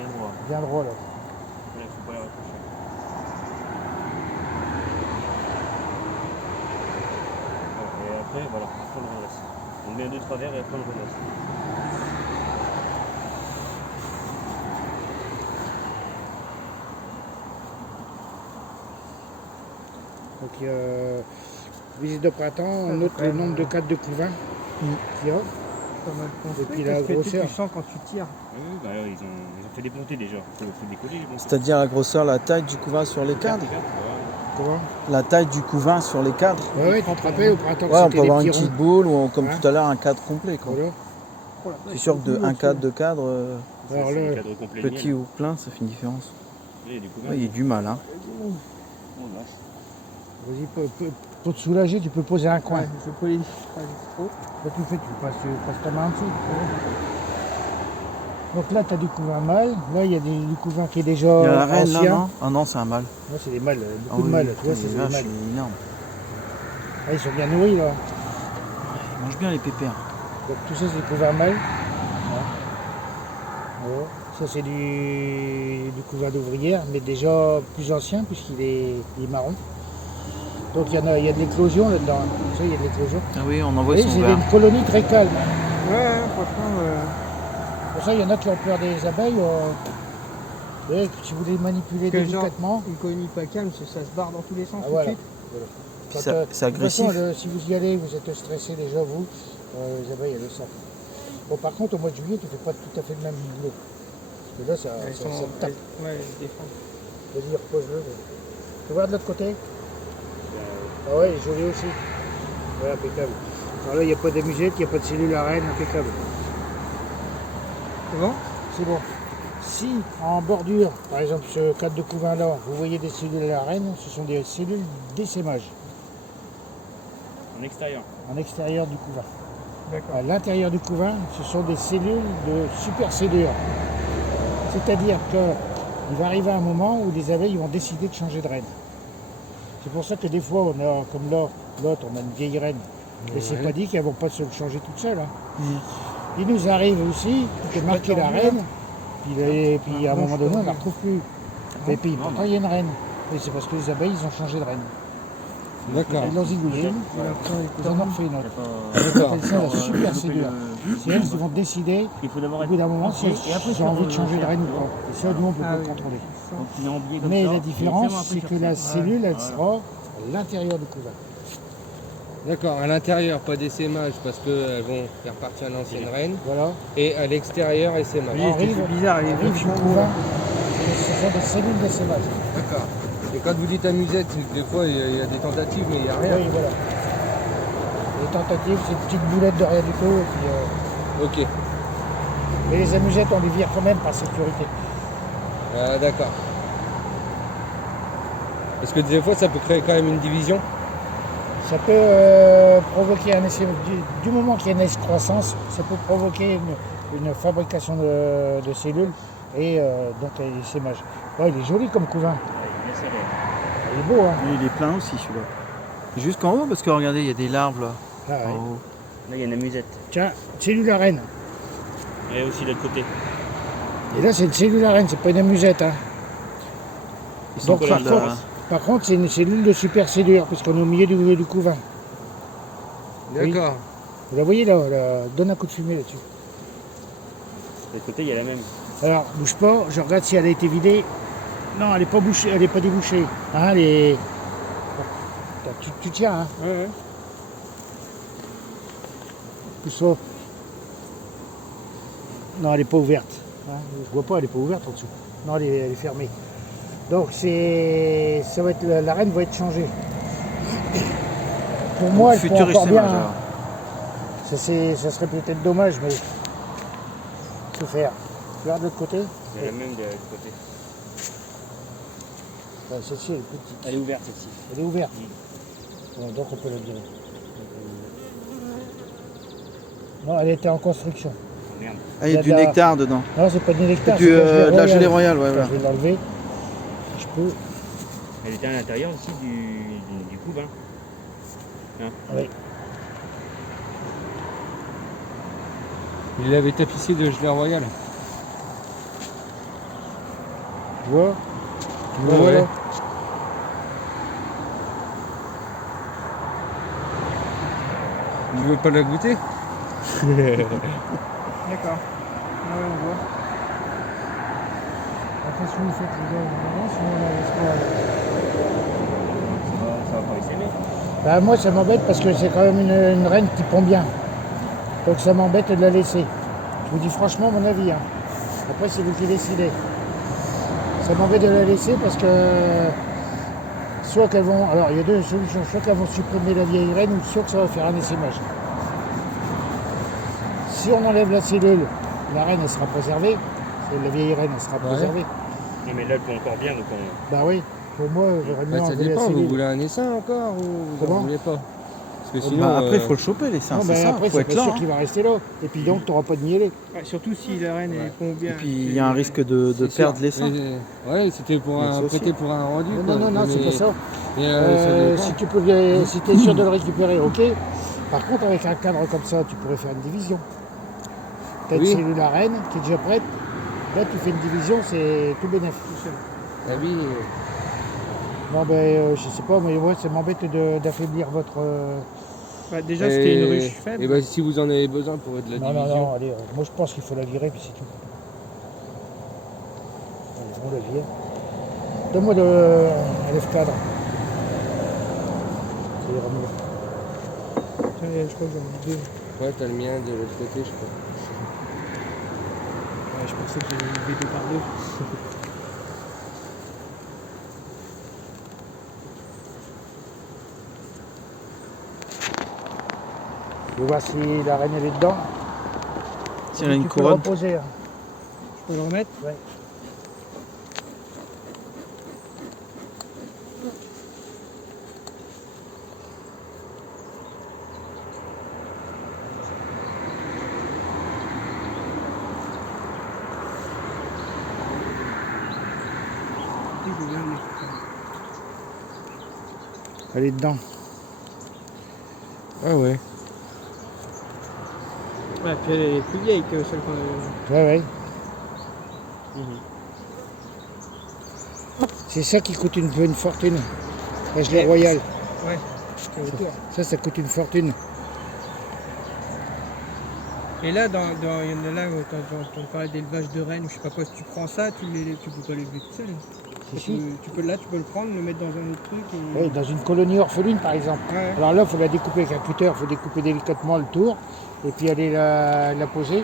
bien droit. Bien droit là. Là, il faut pas la retoucher. Et après, voilà, après on le redresse. On met 2-3 verres et après on le redresse. Donc visite de printemps, on note le nombre de cadres de couvain qu'il y a. Pas mal construit, Depuis la parce que grosseur. tu sens quand tu tires. Oui, bah alors, ils ont fait des pontées déjà. Il faut décoller les pontées. C'est-à-dire la grosseur, la taille du couvain sur les cadres. Comment? La taille du couvain sur les cadres. Ouais, tu te rappelles au printemps que Ouais, on c'était peut des avoir une petits petite ronds. boule ou comme Ouais. tout à l'heure un cadre complet. Quoi. Voilà. C'est sûr que de un cadre, deux cadres, Alors C'est là, le cadre complet petit miel. ou plein, ça fait une différence. Oui, il y a du couvain. Ouais, il y a du mal. Hein. Oh, vache. vas-y, pour te soulager, tu peux poser un coin. Ouais, je peux les pas trop. Là, tu passes ta main en dessous. tu vois. Donc là, tu as du couvain mâle. Là, il y a du couvain qui est déjà Il y a la reine là, ancien. non? Ah non, c'est un mâle. Là, c'est des mâles, Ah beaucoup de oui, mâles. Tu vois, putain, c'est les des vaches, mâles. c'est énorme. Ah, ils sont bien nourris là. Ils mangent bien les pépères. Donc tout ça, c'est du couvain mâle. Voilà. Ça, c'est du couvain d'ouvrière, mais déjà plus ancien puisqu'il il est marron. Donc il y a de l'éclosion là-dedans. Tu sais, il y a de l'éclosion. Ah oui, on en voit Oui, son c'est vert. une colonie très calme. Ouais, franchement. Pour ça, il y en a qui ont peur des abeilles. Ouais, si vous les manipulez Que genre, délicatement. une colonie pas calme, ça se barre dans tous les sens Ah, tout voilà. de suite. Puis Quand, c'est de toute agressif. façon, si vous y allez, vous êtes stressé déjà, vous, les abeilles, elles le savent. Bon, par contre, au mois de juillet, tu ne fais pas tout à fait le même boulot. Parce que là, Elles ça sont, te tape. ouais, elles se défendent. Vas-y, repose-le. Tu vois de l'autre côté? Ah ouais, il est joli aussi. Ouais, impeccable. Alors là, il n'y a pas de musette, il n'y a pas de cellule à reine, impeccable. C'est bon? C'est bon. Si en bordure, par exemple ce cadre de couvain là, vous voyez des cellules à reine, ce sont des cellules d'essaimage En extérieur. en extérieur du couvain. D'accord. À l'intérieur du couvain, ce sont des cellules de supercellure. C'est-à-dire qu'il va arriver un moment où les abeilles vont décider de changer de reine. C'est pour ça que des fois, on a, comme là, l'autre, on a une vieille reine. Mais c'est pas dit qu'elles ne vont pas se le changer toutes seules. Hein. Il nous arrive aussi de marquer la reine, puis à un moment donné, on ne la retrouve plus. Et puis pourtant, il y a une reine. Et c'est parce que les abeilles, ils ont changé de reine. D'accord. Ils l'ont zigouillé, ils en ont refait une Il y a autre. pas- On appelle ça la Alors, supercellule. C'est elles qui vont décider, Il faut d'abord au bout d'un moment, si Et après, elles ont envie de faire, changer de reine ou tu vois. pas. Et ça, nous, on ne peut Ah pas oui. le contrôler. Donc, il est embillé comme Mais ça. la Et différence, après, c'est que faire la ça. cellule, elle Voilà. sera à l'intérieur du couvain. D'accord, à l'intérieur, pas d'essaimage parce qu'elles vont faire partie à l'ancienne reine. Voilà. Et à l'extérieur, essaimage. Oui. arrive- C'est bizarre, elle est Arrive du couvain, ce sont des cellules d'essaimage. D'accord. Et quand vous dites amusette, des fois il y a des tentatives, mais il n'y a rien. Oui, voilà. Les tentatives, c'est une petite boulette de rien du tout. Et puis, Ok. mais les amusettes, on les vire quand même par sécurité. D'accord. Parce que des fois, ça peut créer quand même une division. Ça peut provoquer un essai, du moment qu'il y a une excroissance, ça peut provoquer une fabrication de cellules et donc un essaimage. Ouais, il est joli comme couvain. Il est bien serré. Il est beau, hein. Et il est plein aussi celui-là. Jusqu'en haut, parce que regardez, il y a des larves là. Ah, ouais. En haut. Là, il y a une amusette. Tiens, cellule à reine. Et aussi de l'autre côté. Et là, c'est une cellule à reine, c'est pas une amusette. Hein. Ils sont Donc, pleins par contre, c'est une cellule de supercellure, puisqu'on est au milieu du couvain. Oui. D'accord. Vous la voyez là, donne un coup de fumée là-dessus. De l'autre côté, il y a la même. Alors, bouge pas, je regarde si elle a été vidée. Non, elle n'est pas bouchée, elle n'est pas débouchée. Hein, elle est... Tu tiens, hein. Ouais. Pousse ça. Non, elle n'est pas ouverte. Hein, je vois pas, elle n'est pas ouverte en dessous. Non, elle est fermée. Donc, ça va être, la reine va être changée. Pour moi, elle peut futur encore bien. essaimage, Hein. Ça serait peut-être dommage, mais que faire? Tu regardes de l'autre côté? Il y a la même de l'autre côté. Celle-ci, elle est petite. Elle est ouverte, celle-ci. Elle est ouverte. Bon, donc on peut la virer. Non, elle était en construction. Oh, merde. Ah, il y a Il du y a de la- nectar dedans. Non, c'est pas du nectar, Du, c'est de la gelée royale, ouais, Attends, voilà. je vais l'enlever. Je peux. Elle était à l'intérieur aussi du couvain. Hein. Oui. Il l'avait tapissé de gelée royale. Tu vois? Ouais, ouais. Voilà. Tu veux pas la goûter? D'accord. Ouais, on voit. Qu'est-ce que vous faites les gars? On avance ou on avance pas? Ça va pas s'aimer. Bah, moi ça m'embête parce que c'est quand même une reine qui pond bien. Donc ça m'embête de la laisser. Je vous dis franchement mon avis. Hein. Après c'est vous qui décidez. Ça m'embête de la laisser parce que soit qu'elles vont. Alors il y a deux solutions, soit qu'elles vont supprimer la vieille reine ou soit que ça va faire un essaimage. Si on enlève la cellule, la reine elle sera préservée. La vieille reine elle sera préservée. Non, mais là, elle peut encore bien, donc on... Bah oui, pour moi j'aurais mieux Bah, ça enlever la dépend, vous cellule. voulez un essaim encore ou vous Comment en voulez pas? Parce que sinon, Bah, après, il faut le choper, les seins, Non, c'est mais ça. après Faut c'est être pas là. sûr Hein. qu'il va rester là. Et puis donc tu n'auras pas de mielé. Ouais, surtout si la reine elle pond bien. Et puis, il y a un risque de c'est sûr. perdre les seins. Ouais, c'était pour Mais un ça aussi. prêté pour un rendu. Non, quoi. non, non, c'est Mais- pas ça. mais, ça dépend. Si tu peux, si es sûr de le récupérer, ok. Par contre, avec un cadre comme ça, tu pourrais faire une division. T'as une Oui. cellule à reine qui est déjà prête. Là, tu fais une division, c'est tout bénéf. Ah oui, Non, ben, je sais pas, mais ouais, ça m'embête d'affaiblir votre. Bah, déjà, c'était une ruche Et faible. bah, si vous en avez besoin pour de la Non, division. non, non, allez, moi je pense qu'il faut la virer, puis c'est tout. Allez, on la vire. Donne-moi un lève-cadre. Ça ira mieux. Tiens, je crois que j'en ai deux. Ouais, t'as le mien de l'autre côté, je crois. Ouais, je pensais que j'avais levé deux par deux. Je vais voir si la reine elle est dedans. Tirer une Tu peux le couronne. reposer. Hein. Je peux le remettre? Ouais. Oui, je veux bien le mettre. Elle est dedans. Ah ouais. Ouais, puis elle est plus vieille que celle qu'on avait. Ouais, ouais. C'est ça qui coûte une fortune. La gelée royale. Ouais, c'est autour. Ça coûte une fortune. Et là, il y en a là où on parlait d'élevage de rennes, ou je sais pas quoi, si tu prends ça, tu peux pas l'élever tout seul. Si. Tu peux le prendre, le mettre dans un autre truc. Et... Oui, dans une colonie orpheline par exemple. Ouais. Alors là, il faut la découper avec un cutter, il faut découper délicatement le tour et puis aller la poser.